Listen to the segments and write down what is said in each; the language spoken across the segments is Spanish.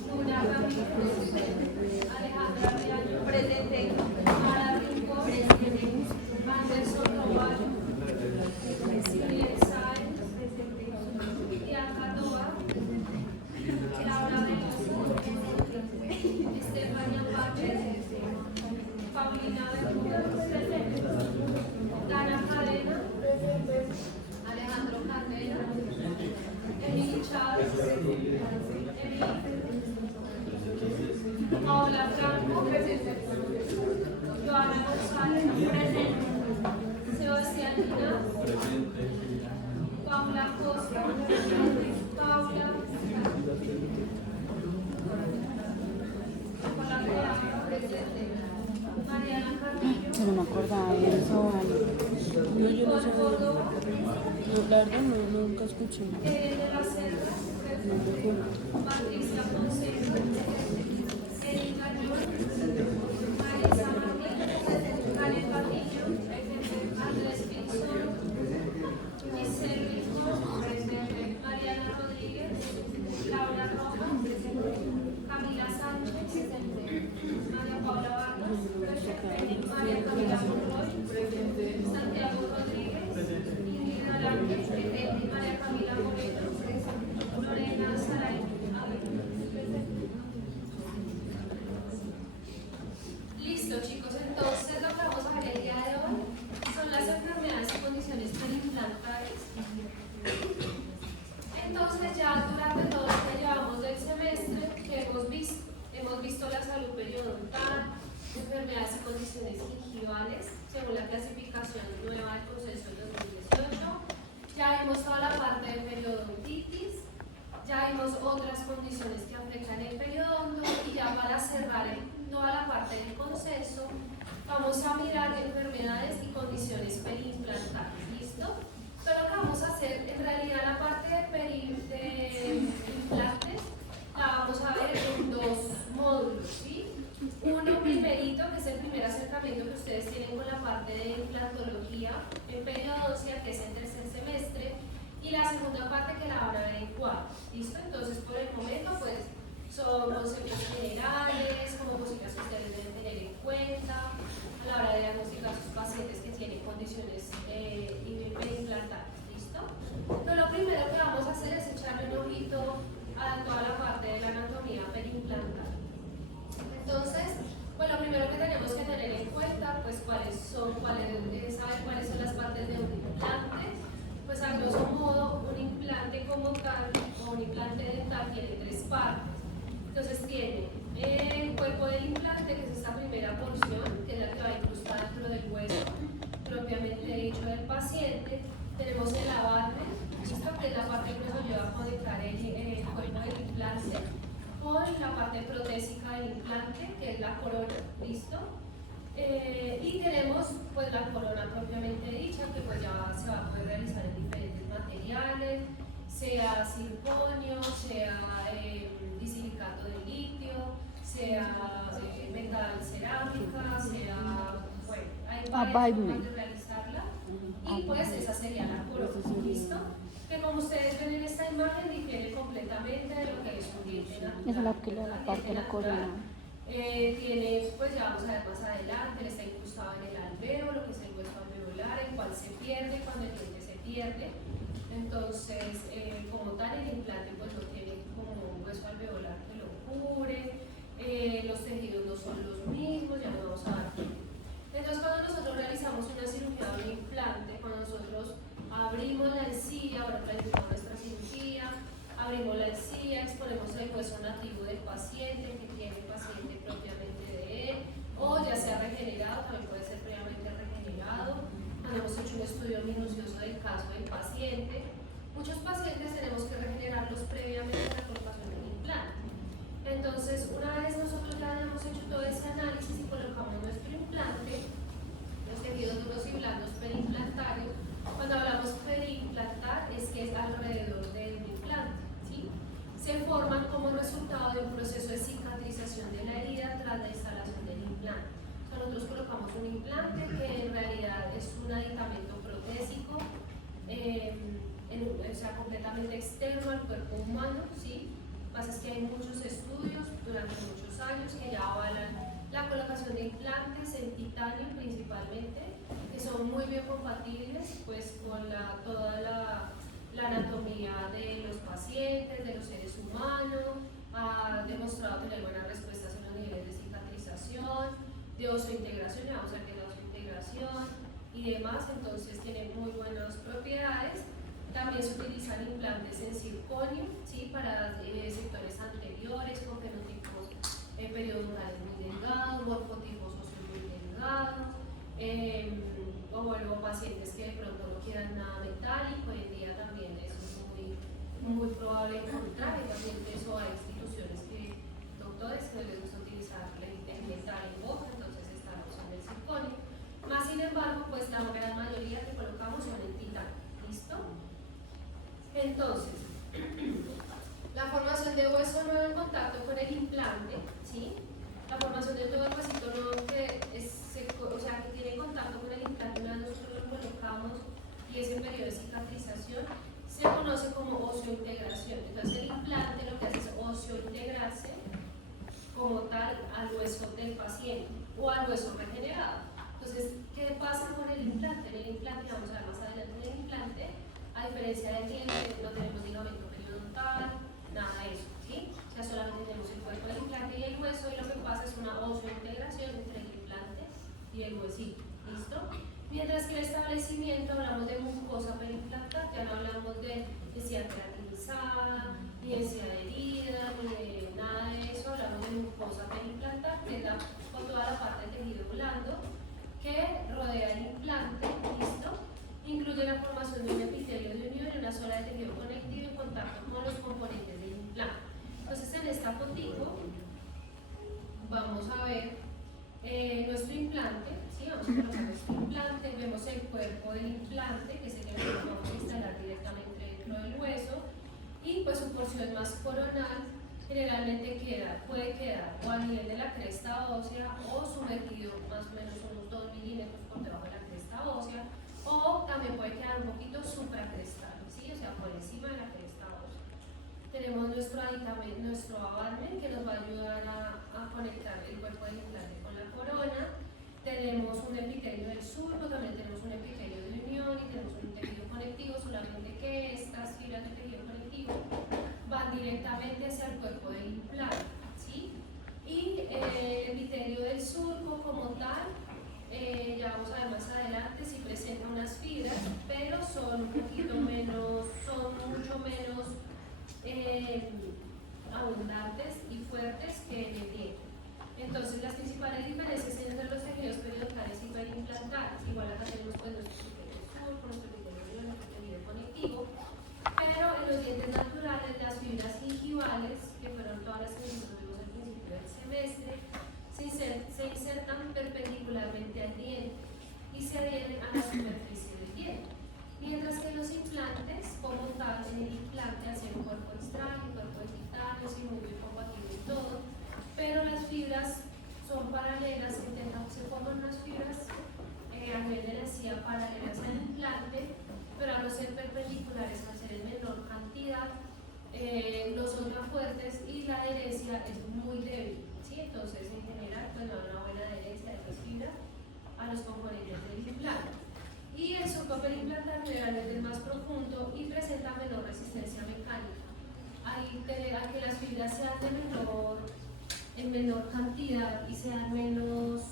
Luna Camilo, Alejandra Riaño, presente. Mara Rincón, presente. Anderson Roballo, Juliet Sáenz, presente. Bianca Toa, Laura Veloso, Estefania Páez, Paulina Bermúdez, presente. Dana Cadena, Alejandro Candela, Emily Chávez, Paola Franco, presente. Joana González, presente. Sebastián Lina, Paula Costa, Paula presente. Mariana Carrillo, Se no me acordaba de eso, vale. No, yo no sé. Córdoba, No, la verdad, no, nunca escuché. de la Selva, No me acuerdo. Patricia Fonseca, Erika Llor, Marisa Martín, Karen Patillo, Andrés Pinzón, Giselle Rico, Mariana Rodríguez, Laura Roja, Camila Sánchez, María Paula Vargas, María Camila Monroy, Santiago Rodríguez, Ingrid Galante, María Camila Moreno, Lorena Saray. Listo, chicos, entonces lo que vamos a ver el día de hoy son las enfermedades y condiciones perimplantares. Entonces ya durante todo lo que llevamos del semestre que hemos visto la salud periodontal, enfermedades y condiciones gingivales según la clasificación nueva del consenso del 2018. Ya vimos toda la parte de periodontitis, ya vimos otras condiciones que afectan el periodondo y ya para cerrar toda la parte del consenso vamos a mirar enfermedades y condiciones perimplantares. ¿Listo? Pero lo que vamos a hacer, en realidad la parte de implantes la vamos a ver en dos módulos, ¿sí? Uno primerito, que es el primer acercamiento que ustedes tienen con la parte de implantología en periodoncia, que es en tercer semestre, y la segunda parte que la van a ver en cuarto, ¿listo? Entonces, por el momento, pues, son conceptos generales, como cositas que ustedes deben tener en cuenta a la hora de diagnosticar sus pacientes que tienen condiciones perimplantares, ¿listo? Pero lo primero que vamos a hacer es echarle un ojito a toda la parte de la anatomía perimplantar. Entonces, pues lo primero que tenemos que tener en cuenta, pues saber cuáles son las partes de un implante. Pues a grosso modo, un implante como tal, o un implante dental, tiene tres partes. Entonces tiene el cuerpo del implante, que es esta primera porción, que es la que va incrustada dentro del hueso propiamente dicho del paciente. Tenemos el abate, que es la parte que nos ayuda a conectar el cuerpo del implante con la parte protésica del implante, que es la corona, ¿listo? Y tenemos pues la corona propiamente dicha, que pues ya se va a poder realizar en diferentes materiales, sea circonio, sea disilicato de litio, sea metal cerámica, sea, bueno, hay varias formas de realizarla, y pues esa sería la corona, ¿listo? Que como ustedes ven en esta imagen difiere completamente de lo que es un diente natural. Esa es la parte de la corona. Tiene, pues ya vamos a ver más adelante, está incrustado en el alvéolo, que es el hueso alveolar, el cual se pierde cuando el diente se pierde. Entonces, como tal, el implante pues no tiene como un hueso alveolar que lo cubre, los tejidos no son los mismos, ya lo vamos a dar. Entonces, cuando nosotros realizamos una cirugía de un implante, cuando nosotros abrimos la encía, ahora traemos nuestra cirugía, abrimos la encía, exponemos el hueso nativo del paciente, que tiene el paciente propiamente de él, o ya sea regenerado, también puede ser previamente regenerado. Hemos hecho un estudio minucioso del caso del paciente. Muchos pacientes tenemos que regenerarlos previamente a la colocación del implante. Entonces, una vez nosotros ya hemos hecho todo ese análisis y colocamos nuestro implante, los tejidos duros y blandos perimplantario, cuando hablamos perimplantar es que es alrededor del implante, ¿sí? Se forman como resultado de un proceso de cicatrización de la herida tras la instalación del implante. O sea, nosotros colocamos un implante que en realidad es un aditamento protésico, o sea, completamente externo al cuerpo humano, ¿sí? Lo que pasa es que hay muchos estudios años que ya avalan la colocación de implantes en titanio principalmente, que son muy bien compatibles pues, con toda la anatomía de los pacientes, de los seres humanos, ha demostrado tener buenas respuestas en los niveles de cicatrización, de osseointegración, ya vamos a ver qué es la osseointegración y demás, entonces tiene muy buenas propiedades. También se utilizan implantes en circonio, ¿sí? Para sectores anteriores, con fenotipos periodontal muy delgados, morfotipos óseos muy delgados, o bueno, pacientes que de pronto no quieran nada metálico. Hoy en día también eso es muy probable encontrar, y también eso hay instituciones que, doctores que les gusta utilizar el metal en boca, entonces está la opción del circonio. Más sin embargo, pues la gran mayoría que colocamos son en titanio. ¿Listo? Entonces, la formación de hueso nuevo en contacto con el implante, ¿sí? La formación de todo el huesito nuevo que tiene contacto con el implante una vez nosotros lo colocamos y es en periodo de cicatrización, se conoce como osseointegración. Entonces el implante lo que hace es osseointegrarse como tal al hueso del paciente o al hueso regenerado. Entonces, ¿qué pasa con el implante? En el implante, vamos a ver más adelante, en el implante, a diferencia del diente, no tenemos ligamento periodontal, nada de eso, ¿sí? O sea, solamente tenemos el cuerpo del implante y el hueso, y lo que pasa es una osseointegración entre el implante y el huesito, ¿listo? Mientras que el establecimiento hablamos de mucosa perimplantar, ya no hablamos de encía queratinizada, ni encía herida, ni de nada de eso, hablamos de mucosa perimplantar, que es con toda la parte del tejido blando que rodea el implante, ¿listo? Incluye la formación de un epitelio de unión y una sola de tejido conectivo en contacto con los componentes del implante. Entonces, en esta fotico vamos a ver nuestro implante, ¿sí? Vamos a colocar nuestro implante, vemos el cuerpo del implante, que es el que vamos a instalar directamente dentro del hueso, y pues su porción más coronal generalmente puede quedar o a nivel de la cresta ósea o sumergido más o menos unos 2 milímetros por debajo de la cresta ósea, o también puede quedar un poquito supracrestal, ¿sí? O sea, por encima de la cresta ósea. Tenemos nuestro aditamento, nuestro abutment, que nos va a ayudar a conectar el cuerpo del implante con la corona. Tenemos un epitelio del surco, también tenemos un epitelio de unión y tenemos un tejido conectivo, solamente que estas fibras de tejido conectivo van directamente hacia el cuerpo del implante, ¿sí? Y el epitelio del surco como tal, ya vamos a ver más adelante si presenta unas fibras, pero son un poquito menos, son mucho menos abundantes y fuertes que en el diente. Entonces, las principales diferencias entre los tejidos periodontales y perimplantares, igual acá tenemos pues nuestro epitelio surco, nuestro epitelio de nuestro tejido conectivo, pero en los dientes naturales las fibras gingivales, que fueron todas las que nosotros vimos al principio del semestre, se insertan perpendicularmente al diente y se adhieren a la superficie del diente. Mientras que los implantes, como tal, en el implante, al ser un cuerpo extraño, un cuerpo de titanio, sí, muy bien compatible y todo, pero las fibras son paralelas, se forman unas fibras a nivel de la encía paralelas al implante, pero al no ser perpendiculares, al ser en menor cantidad, no son tan fuertes y la adherencia es muy débil, ¿sí? Entonces, en general, pues no hay una buena adherencia de esas fibras a los componentes del implante. Y el surco perimplantar generalmente es más profundo y presenta menor resistencia mecánica. Al que las fibras sean en menor cantidad y sean menos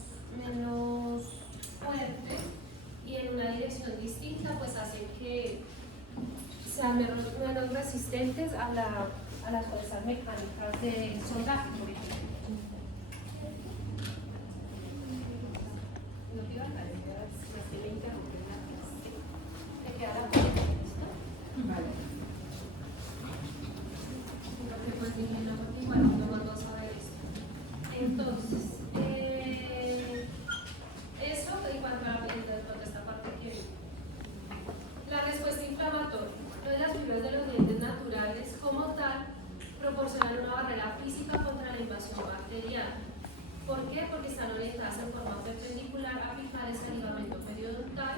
fuertes y en una dirección distinta, pues hace que sean menos resistentes a las fuerzas mecánicas del soldaje, por ejemplo. No quiero hablar, más que me interrumpen la clase. ¿Te queda la boleta? ¿Listo? Vale. Porque pues dije, no, porque igual no más vas a ver esto. Entonces, eso en cuanto a esta parte que la respuesta inflamatoria. Entonces, las fibras de los dientes naturales, como tal, proporcionan una barrera física contra la invasión bacteriana. ¿Por qué? Porque están orientadas en forma perpendicular a fijar ese ligamento periodontal,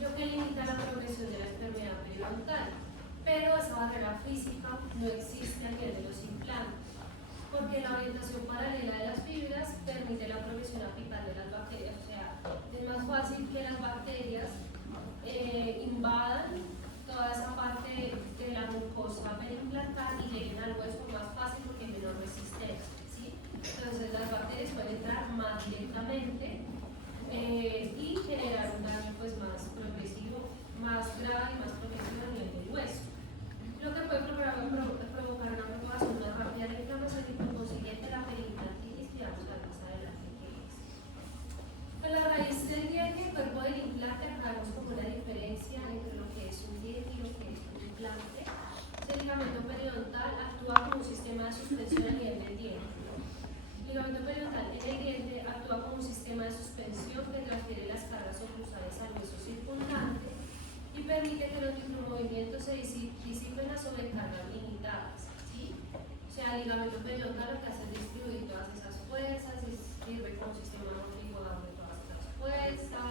lo que limita la progresión de la enfermedad periodontal. Pero esa barrera física no existe a nivel de los implantes, porque la orientación paralela de las permite la progresión apical de las bacterias, o sea, es más fácil que las bacterias invadan toda esa parte de la mucosa periimplantar y lleguen al hueso más fácil porque hay menor resistencia, ¿sí? Entonces las bacterias pueden entrar más directamente y generar un daño pues más progresivo, más grave y más progresivo a nivel del hueso. Lo que puede provocar una propagación más rápida de la inflamación y por consiguiente la periimplantitis, que vamos a ver más adelante qué es. Pues la raíz del diente y el cuerpo del implante, acá vemos como una diferencia entre lo que es un diente y lo que es un implante. El ligamento periodontal actúa como un sistema de suspensión a nivel del diente. El ligamento periodontal en el diente actúa como un sistema de suspensión que transfiere las cargas oclusales al hueso circundante y permite que los micromovimientos se disipen a sobrecargas limitadas, ¿sí? O sea, el ligamento periodontal lo que hace es distribuir todas esas fuerzas y sirve como sistema amortiguador de todas esas fuerzas,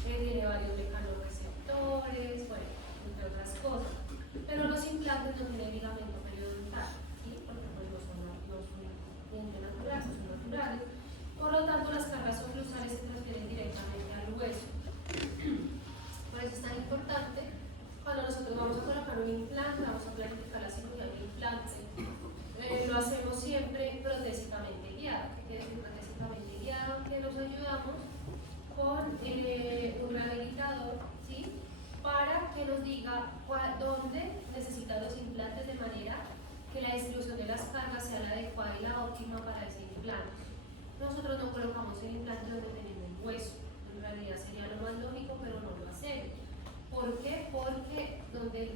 tiene varios mecanorreceptores, bueno, entre otras cosas. Pero los implantes no tienen ligamento periodontal, ¿sí? Porque pues no son dientes naturales, son naturales. Por lo tanto, las cargas oclusales se transfieren directamente al hueso. Por eso es tan importante, cuando nosotros vamos a colocar un implante, vamos a planificar la cirugía del implante, lo hacemos siempre protésicamente guiado. ¿Qué quiere decir protésicamente guiado? Que nos ayudamos con un rehabilitador, ¿sí? Para que nos diga dónde necesitan los implantes de manera que la distribución de las cargas sea la adecuada y la óptima para ese implante. Nosotros no colocamos el implante donde tenemos hueso. En realidad sería lo más lógico, pero no lo hacemos. ¿Por qué? Porque donde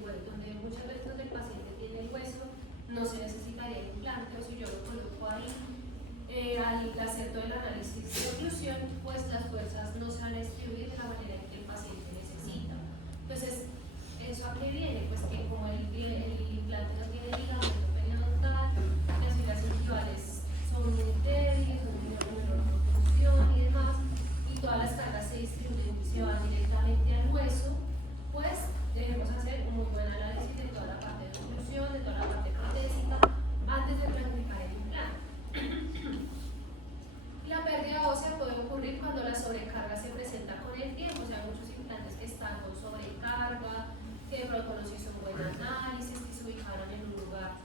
muchas veces donde el paciente tiene el hueso no se necesitaría el implante, o si yo lo coloco ahí, al hacer todo el análisis de oclusión, pues las fuerzas no se van a distribuir de la manera en que el paciente necesita. Entonces, ¿eso a qué viene? Pues que como el implante no tiene ligamento periodontal, las fibras gingivales son muy débiles, son de menor proporción y demás, y todas las cargas se distribuyen y se van directamente al hueso, pues debemos hacer un muy buen análisis de toda la parte de oclusión, de toda la parte protésica, antes de planificar el implante. La pérdida ósea puede ocurrir cuando la sobrecarga se presenta con el tiempo, o sea, muchos implantes que están con sobrecarga, que de pronto no se hizo un buen análisis, que se ubicaron en un lugar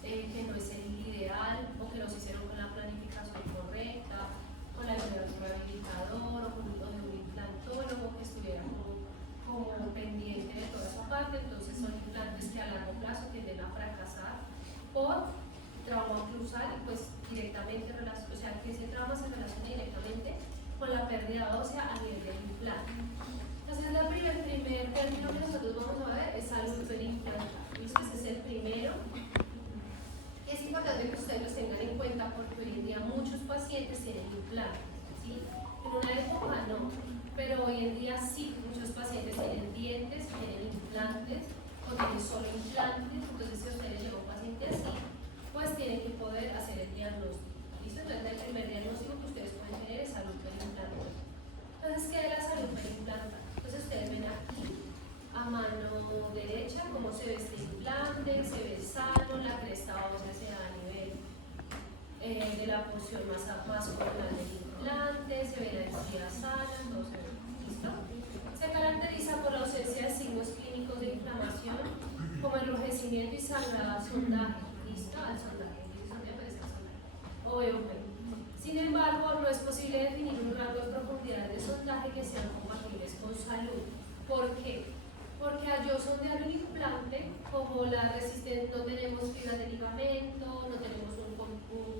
que no es el ideal, o que no se hicieron con la planificación correcta, con la ayuda de un rehabilitador o con un implantólogo que estuviera como pendiente de toda esa parte. Entonces son implantes que a largo plazo tienden a fracasar por trauma oclusal y pues directamente, o sea, que ese trauma se relaciona directamente con la pérdida ósea a nivel del implante. Entonces el primer término que nosotros vamos a ver es salud periimplantar. Ese es el primero. Es importante que ustedes los tengan en cuenta porque hoy en día muchos pacientes tienen implantes, ¿sí? En una época no, pero hoy en día sí, muchos pacientes tienen dientes, tienen implantes o tienen solo implantes. Entonces si a ustedes llega un paciente así, pues tienen que poder hacer el diagnóstico. ¿Listo? Entonces el primer diagnóstico que ustedes pueden tener es salud periimplantar. Entonces, ¿qué es la salud periimplantar? Entonces ustedes ven aquí a mano derecha cómo se ve este implante, se ve sano, la cresta ósea se da a nivel de la porción más coronal del implante, se ve la encía sana, todo se ve. ¿Listo? Se caracteriza por la ausencia de signos clínicos de inflamación, como enrojecimiento y sangrado al sondaje. ¿Listo? Al sondaje. O veo. Sin embargo, no es posible definir un rango de profundidad de sondaje que sean compatibles con salud. ¿Por qué? Porque al yo sondear un implante, como la resistencia, no tenemos fibras de ligamento, no tenemos un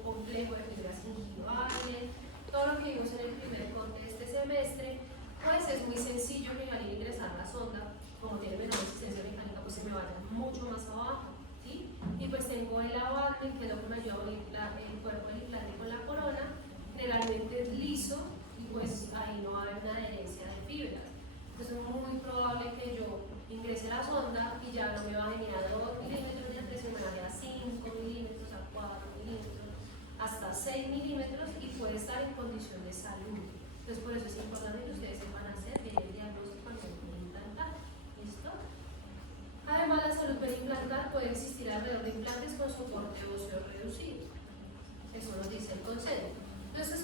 complejo de fibras gingivales, todo lo que vimos en el primer corte de este semestre, pues es muy sencillo que al ingresar la sonda, como tiene menor resistencia mecánica, pues se me vaya mucho más abajo, ¿sí? Y pues tengo el abate, que es lo que me ayuda a unir el cuerpo del implante con la corona, generalmente es liso y pues ahí no va a haber una adherencia de fibras. Entonces es muy probable que yo ingrese la sonda y ya no me va a venir a 2 milímetros de presión, me vaya a 5 milímetros, a 4 milímetros, hasta 6 milímetros y puede estar en condición de salud. Entonces por eso es importante que ustedes sepan hacer bien el diagnóstico al periimplantar. ¿Listo? Además, la salud periimplantar puede existir alrededor de implantes con soporte óseo reducido. Eso nos dice el concepto. Entonces,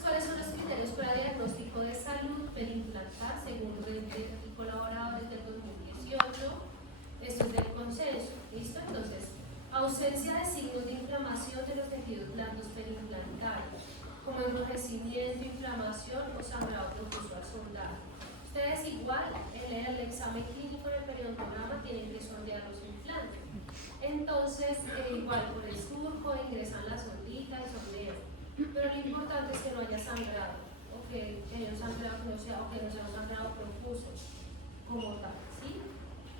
como enrojecimiento, inflamación o sangrado profuso al sondar. Ustedes igual en el examen clínico del periodontograma tienen que sondear los implantes. Entonces, igual por el surco ingresan la sondita y sondean. Pero lo importante es que no haya sangrado, o que haya un sangrado que no sea, o que no sea un sangrado profuso, como tal, ¿sí?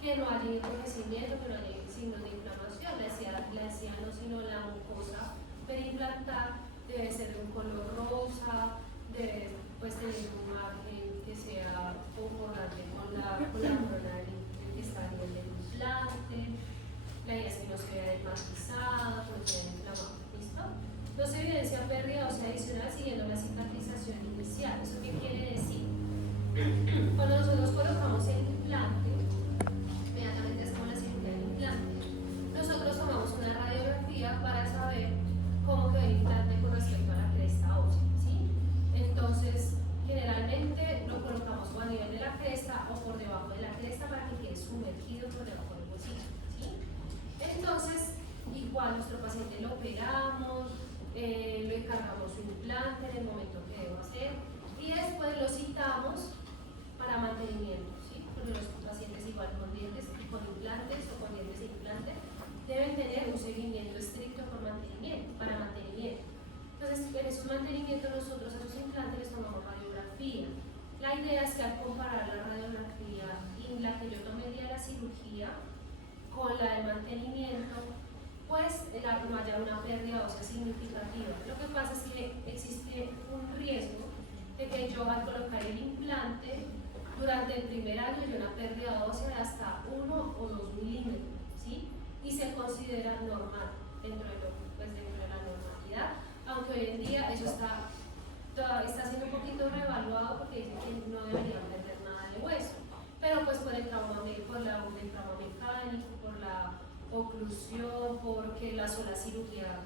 Que no haya enrojecimiento, que no haya signos de inflamación. La decía no, sino la mucosa periimplantar debe ser de un color rosa, debe pues, tener un margen que sea concordante con la corona que está a nivel del implante. La idea es que no se vea desmatizada, no se vea inflamada. ¿Listo? No se evidencia pérdida ósea adicional siguiendo la cicatrización inicial. ¿Eso qué quiere decir? Cuando nosotros colocamos el implante, inmediatamente hacemos la cirugía del implante. Nosotros tomamos una radiografía para saber cómo quedó el implante con respecto a la cresta ósea, ¿sí? Entonces, generalmente lo colocamos o a nivel de la cresta o por debajo de la cresta para que quede sumergido por debajo del bolsillo, ¿sí? Entonces, igual nuestro paciente lo operamos, le encargamos su implante en el momento que debo hacer y después lo citamos para mantenimiento, ¿sí? Porque los pacientes igual con dientes y con implantes o con dientes e implantes deben tener un seguimiento estricto para mantenimiento. Entonces, en esos mantenimientos nosotros a esos implantes les tomamos radiografía. La idea es que al comparar la radiografía y la que yo tomé el día de la cirugía con la del mantenimiento, pues no haya una pérdida ósea significativa. Lo que pasa es que existe un riesgo de que yo al colocar el implante durante el primer año haya una pérdida ósea de hasta 1 o 2 milímetros, ¿sí? Y se considera normal dentro de la normalidad, aunque hoy en día eso está siendo un poquito reevaluado porque dicen que no deberían perder nada de hueso, pero pues por el trauma mecánico, por la oclusión, porque la sola cirugía,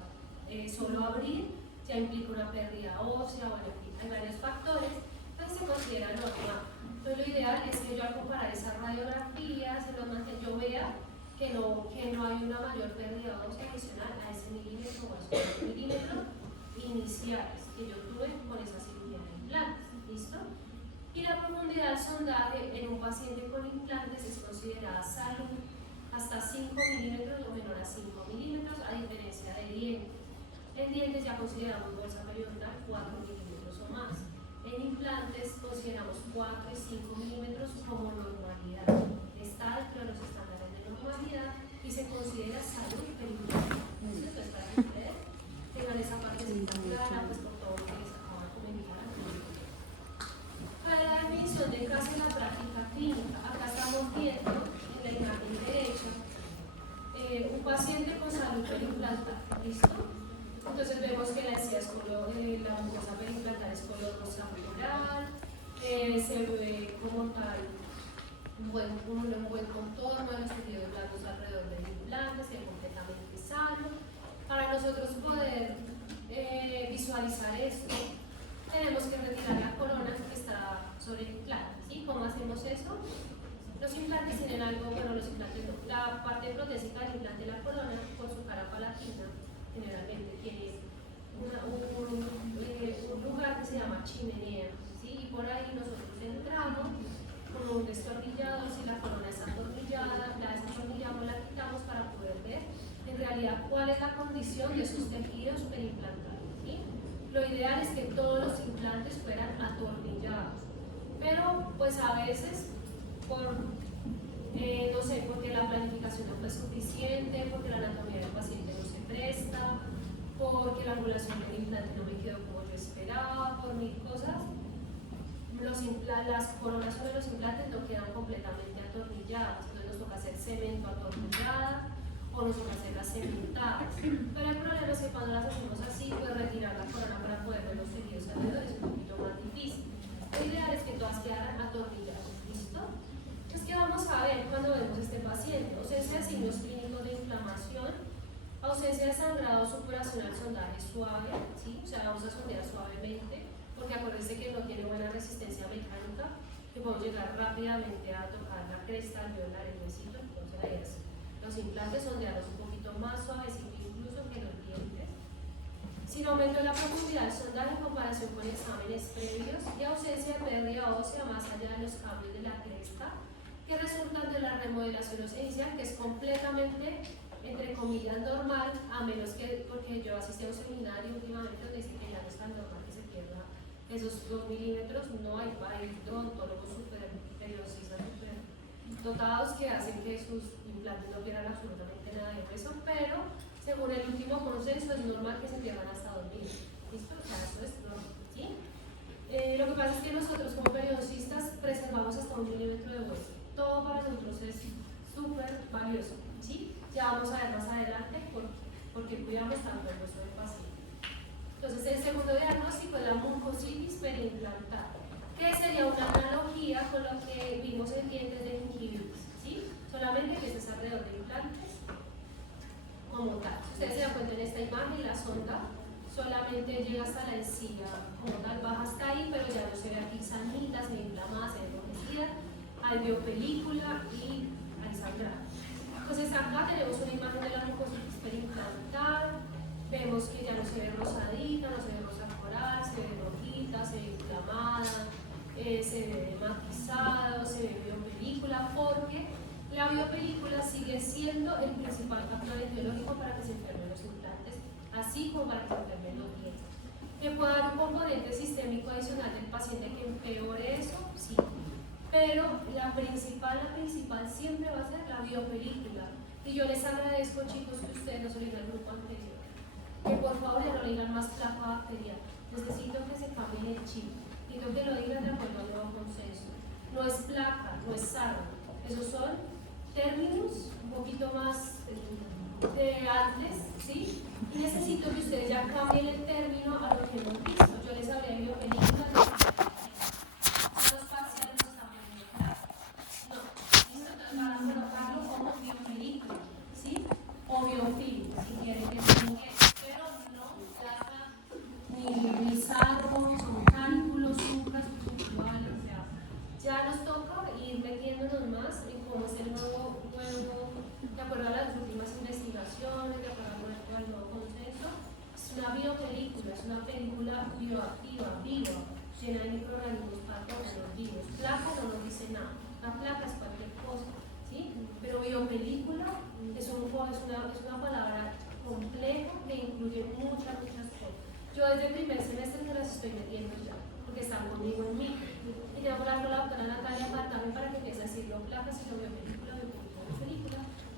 solo abrir, ya implica una pérdida ósea, bueno, en fin, hay varios factores, pues se considera normal. Entonces lo ideal es que yo al comparar esas radiografías, yo vea que no hay una mayor pérdida ósea adicional a ese milímetro o a esos milímetros iniciales que yo tuve con esa cirugía de implantes, ¿listo? Y la profundidad del sondaje en un paciente con implantes es considerada salud hasta 5 milímetros o menor a 5 milímetros, a diferencia de dientes. En dientes ya consideramos bolsa periodontal 4 milímetros o más. En implantes consideramos 4 y 5 milímetros como normalidad. Está dentro de los estándares de normalidad y se considera salud periodontal. Entonces, para que ustedes tengan esa partecita clara, pues por todo lo que les acabo de comentar. Para la definición de caso en la práctica clínica, acá estamos viendo en la imagen derecha un paciente con salud periimplantar, ¿listo? Entonces vemos que la encía es color, la mucosa periimplantar es color rosa floral, se ve como tal un buen contorno de los tejidos blandos alrededor del implante, se ve completamente sano. Para nosotros poder visualizar esto, tenemos que retirar la corona que está sobre el implante, ¿sí? ¿Cómo hacemos eso? Los implantes tienen algo, bueno, los implantes no. La parte protésica del implante de la corona, por su cara palatina, generalmente tiene un lugar que se llama chimenea, ¿sí? Y por ahí nosotros entramos con un destornillador, si la corona está atornillada, la desatornillamos, la quitamos para poder ver en realidad cuál es la condición de sus tejidos periimplantares, ¿sí? Lo ideal es que todos los implantes fueran atornillados, pero pues a veces no sé, porque la planificación no fue suficiente, porque la anatomía del paciente no se presta, porque la angulación del implante no me quedó como yo esperaba, por mil cosas, las coronas sobre los implantes no quedan completamente atornilladas, entonces nos toca hacer cemento atornillada o nos toca hacer las cementadas. Pero el problema es que cuando las hacemos así, pues retirar la corona para poder ver los tejidos alrededor es un poquito más difícil. Lo ideal es que todas quedaran atornilladas, ¿listo? Entonces, ¿qué vamos a ver cuando vemos este paciente? Ausencia de signos clínicos de inflamación, ausencia de sangrado o supuración al sondaje suave, ¿sí? O sea, vamos a sondear suavemente, porque acuérdense que no tiene buena resistencia mecánica, que podemos llegar rápidamente a tocar la cresta, al violar el huesito. Entonces, ahí es. Los implantes sondearlos un poquito más suavecitos incluso que los dientes. sin aumento de la profundidad del sondaje en comparación con exámenes previos y ausencia de pérdida ósea más allá de los cambios de la cresta que resultan de la remodelación ósea inicial, que es completamente, entre comillas, normal, a menos que, porque yo asistí a un seminario últimamente donde dice que ya no es tan normal que se pierda esos 2 milímetros. No hay odontólogos super periodistas super dotados que hacen que sus implantes no pierdan absolutamente nada de peso, pero según el último consenso es normal que se pierdan hasta 2 milímetros. ¿Listo? O sea, eso es normal, ¿sí? Lo que pasa es que nosotros como periodistas preservamos hasta 1 milímetro de hueso. Todo para nosotros es súper valioso, ¿sí? Ya vamos a ver más adelante porque cuidamos tanto el hueso del paciente. Entonces, el segundo diagnóstico es la mucositis periimplantar, que sería una analogía con lo que vimos en dientes de gingivitis, ¿sí? Solamente que es alrededor de implantes como tal. Ustedes se dan cuenta en esta imagen, la sonda solamente llega hasta la encía como tal, baja hasta ahí, pero ya no se ve aquí sanitas, se ve inflamada, se ve enrojecida, hay biopelícula y hay sangrado. Entonces acá tenemos una imagen de la mucositis periimplantar, vemos que ya no se ve rosadita, no se ve rosa coral, se ve rojita, se ve inflamada, se ve matizado, se ve biopelícula, porque la biopelícula sigue siendo el principal factor etiológico para que se enfermen los implantes, así como para que se enfermen los dientes. ¿Que puede dar un componente sistémico adicional del paciente que empeore eso? Sí. Pero la principal siempre va a ser la biopelícula. Y yo les agradezco, chicos, que ustedes nos lo digan al grupo anterior, que por favor ya no le digan más placa bacteriana. Necesito que se cambie el chip. Necesito que lo digan de acuerdo al nuevo consenso. No es placa, no es sarna. Esos son términos un poquito más de antes, ¿sí? Y necesito que ustedes ya cambien el término a lo que hemos visto. Yo les hablé de biopelícula. O biofilm, si quieren que se entienda, pero no placa ni sarro, son cálculos, supraestructurales, o sea, ya nos toca ir metiéndonos más en cómo es el nuevo, de acuerdo a las últimas investigaciones, de acuerdo al nuevo consenso. Es una biopelícula, es una película bioactiva, viva, llena de microorganismos patógenos vivos. Placa no nos dice nada, la placa es cualquier cosa, ¿sí? Pero biopelícula es una palabra compleja que incluye muchas cosas. Yo desde el primer semestre me las estoy metiendo ya, porque están conmigo en mí. Y ya por hablar con la doctora Natalia también para que empiece a decirlo placas, sino biopelícula,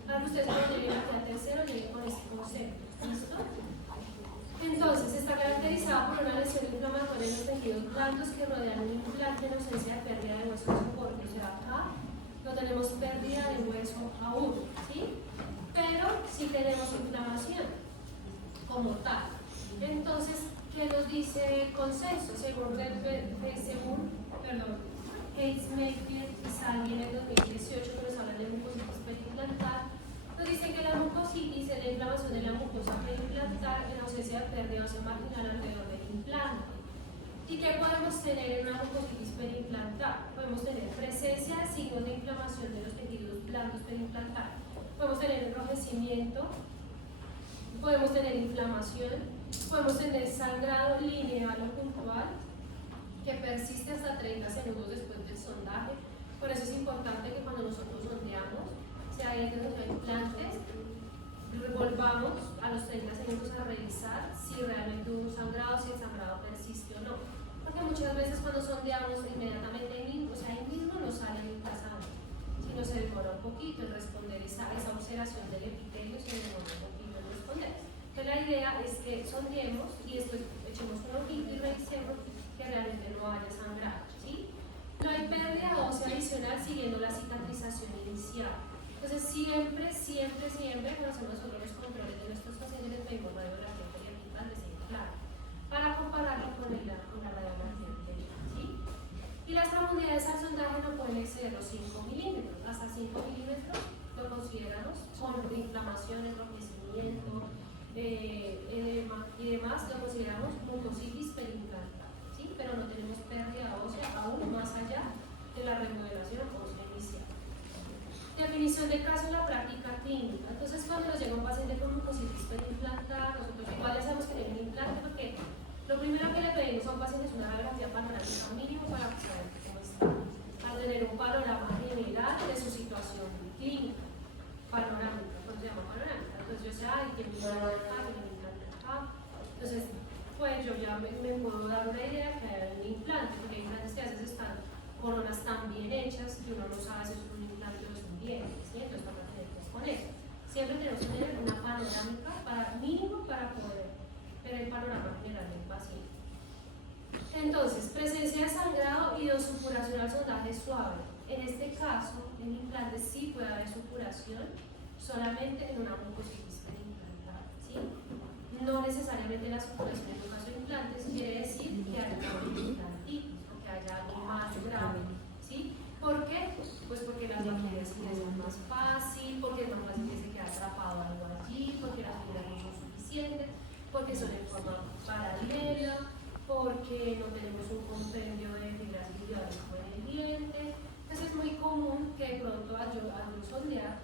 para que ustedes cuando lleguen aquí a tercero lleguen con este concepto. ¿Listo? Entonces, está caracterizada por una lesión inflamatoria en los tejidos blandos que rodean un implante en ausencia de pérdida de hueso de soporte. O sea, acá no tenemos pérdida de hueso aún, ¿sí? Pero sí tenemos inflamación como tal. Entonces, ¿qué nos dice el consenso? Según Hayes-Mayfield y Sally en el 2018, que nos hablan de mucositis periimplantar, nos dicen que la mucositis es la inflamación de la mucosa periimplantar en ausencia de pérdida ósea marginal alrededor del implante. ¿Y qué podemos tener en una mucositis periimplantar? Podemos tener presencia de signos de inflamación de los tejidos blandos periimplantares. Podemos tener enrojecimiento, podemos tener inflamación, podemos tener sangrado lineal o puntual que persiste hasta 30 segundos después del sondaje. Por eso es importante que cuando nosotros sondeamos, sea dientes o sea implantes, volvamos a los 30 segundos a revisar si realmente hubo sangrado, si el sangrado persiste o no. Porque muchas veces cuando sondeamos inmediatamente ahí mismo nos sale la sangre. Si no se demora un poquito en responder esa observación del epitelio, se demora un poquito en responder. Entonces la idea es que sondeemos y después echemos un ojito y revisemos que realmente no haya sangrado, ¿sí? No hay pérdida ósea adicional siguiendo la cicatrización inicial. Entonces siempre cuando hacemos nosotros los controles de nuestros pacientes les pedimos radiografía periapital de signo claro para compararlo con la radiografía periapital, ¿sí? Y las profundidades al sondaje no pueden exceder los 5 milímetros. Hasta 5 milímetros lo consideramos con inflamación, enrojecimiento, edema y demás, lo consideramos mucositis periimplantar, ¿sí? Pero no tenemos pérdida ósea aún más allá de la remodelación ósea inicial. Definición de caso en la práctica clínica. Entonces, cuando nos llega un paciente con mucositis periimplantar, nosotros igual ya sabemos que tiene un implante, pacientes una radiografía panorámica mínimo para saber cómo está, para tener un panorama general de su situación clínica, panorámica, por eso se llama panorámica. Entonces yo sé, ay, tiene un implante acá, tiene un implante acá. Entonces, pues yo ya me puedo dar una idea que hay un implante, porque hay implantes que a veces están coronas tan bien hechas que uno no sabe si es un implante o es un diente, ¿sí? Entonces para tener que exponer. Siempre tenemos que tener una panorámica mínimo para poder ver el panorama general del paciente. Entonces, presencia de sangrado y de supuración al sondaje suave. En este caso, en implantes sí puede haber supuración solamente en una mucositis periimplantar, ¿sí? No necesariamente la supuración en el caso de implantes quiere decir que haya implantitis o que haya algo más grave, ¿sí? ¿Por qué? Pues porque las bacterias ingresan más fácil, porque es más fácil que se quede atrapado algo allí, porque las fibras no son suficientes, porque son en forma paralela, porque no tenemos un compendio de fibras biliares como en el diente. Entonces es muy común que de pronto al sondear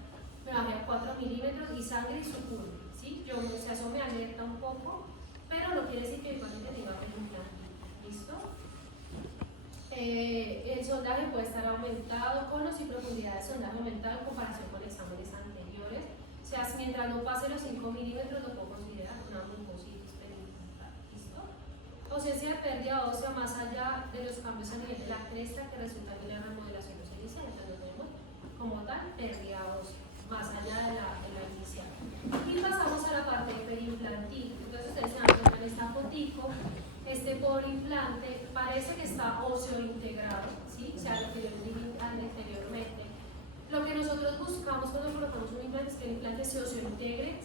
me baje a 4 milímetros y sangre y supure, ¿sí? O sea, eso me alerta un poco, pero no quiere decir que mi paciente tenga periimplantitis, ¿listo? El sondaje puede estar aumentado con o sin profundidad de sondaje aumentado en comparación con exámenes anteriores. O sea, mientras no pase los 5 milímetros lo puedo considerar una mucositis periimplantar, ¿listo? Ausencia de pérdida ósea más allá de los cambios a nivel de la cresta que resultan de la remodelación ósea inicial. Entonces no tenemos como tal pérdida ósea más allá de la inicial. Y pasamos a la parte de periimplantitis. Entonces ustedes se dan cuenta en esta fotico, este pobre implante parece que está óseo integrado, ¿sí? O sea, lo que yo les dije anteriormente. Lo que nosotros buscamos cuando colocamos un implante es que el implante se óseo integre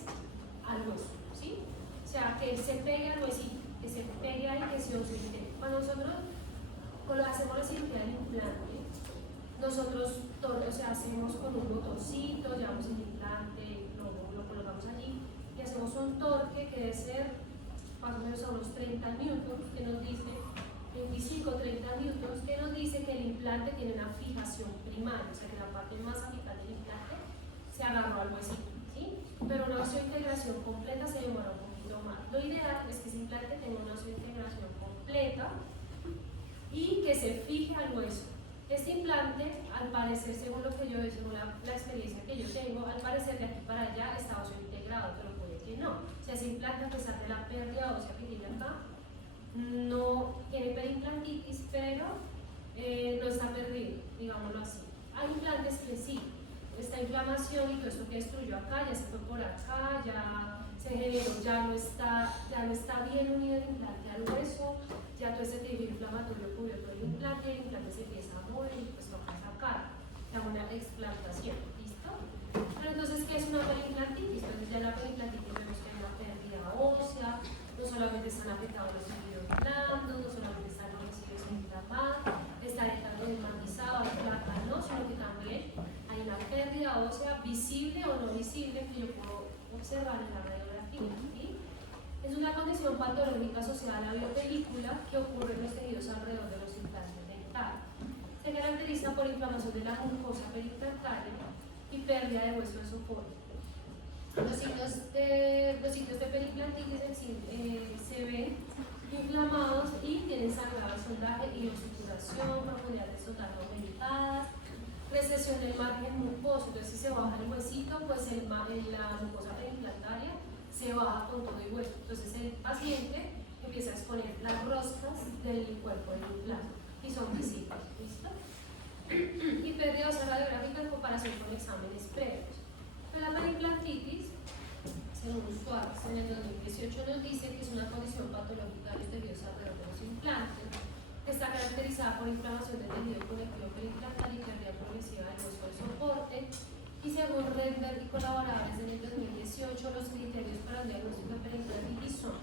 al hueso, ¿sí? O sea, que se pegue al huesito, que se pegue ahí, que se óseo integre. Cuando nosotros hacemos la cirugía del implante, nosotros hacemos con un botoncito, llevamos el implante, lo colocamos allí y hacemos un torque que debe ser más o menos a unos 30 newtons, que nos dice 25-30 newtons, que nos dice que el implante tiene una fijación primaria, o sea que la parte más apical del implante se agarró al huesito, ¿sí? Pero una osteointegración completa se demora un poquito más. Lo ideal es que ese implante tenga una osteointegración completa y que se fije al hueso. Este implante, al parecer, según lo que yo veo, según la experiencia que yo tengo, al parecer de aquí para allá está óseo integrado, pero puede que no. O sea, ese implante, a pesar de la pérdida ósea que tiene acá, no tiene periimplantitis, pero no está perdido, digámoslo así. Hay implantes que sí, esta inflamación y todo esto que destruyó acá, ya se fue por acá, ya se generó, ya no está bien unido el implante al hueso, ya todo ese tejido inflamatorio cubrió todo el implante se empieza a mover y pues toca sacar, da una explantación, ¿listo? Pero entonces, ¿qué es una periimplantitis? Entonces ya la periimplantitis vemos que hay una pérdida ósea, no solamente están afectados los tejidos blandos, no solamente están los tejidos inflamados, está edmatizado, hay placa, no, sino que también hay una pérdida ósea visible o no visible que yo puedo observar en la radiografía, ¿sí? Es una condición patológica asociada a la biopelícula que ocurre en los tejidos alrededor de los implantes dentales. Se caracteriza por inflamación de la mucosa periimplantaria y pérdida de hueso esofórico. Los sitios de periimplantitis se ven inflamados y tienen sangrado al sondaje y obturación, profundidad de sondaje aumentadas, recesión del margen mucoso. Entonces, si se baja el huesito, pues la mucosa periimplantaria se baja con todo el hueso. Entonces, el paciente empieza a exponer las roscas del cuerpo del implante y son visibles. ¿Listo? Y pérdida ósea radiográfica en comparación con exámenes previos. Pero la periimplantitis, según Schwartz, en el 2018 nos dice que es una condición patológica de los tejidos alrededor de los implantes, que está caracterizada por inflamación del tejido conectivo periimplantar y pérdida progresiva del hueso del soporte. Y según Redberg y colaboradores en el 2018, los criterios para un diagnóstico de periimplantitis son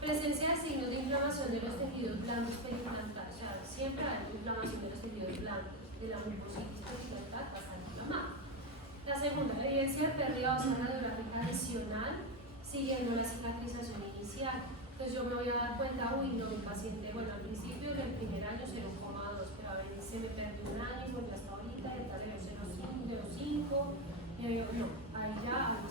presencia de signos de inflamación de los tejidos blandos periimplantares, o sea, siempre hay inflamación de los tejidos blandos de la mucositis periimplantar bastante inflamada. La segunda, evidencia de pérdida ósea radiográfica adicional siguiendo la cicatrización inicial. Entonces yo me voy a dar cuenta, uy, no, mi paciente, bueno, al principio del primer año 0,2, pero a ver, se me perdió un año y volvió hasta ahorita, y tal vez 0,5, no, ahí ya algo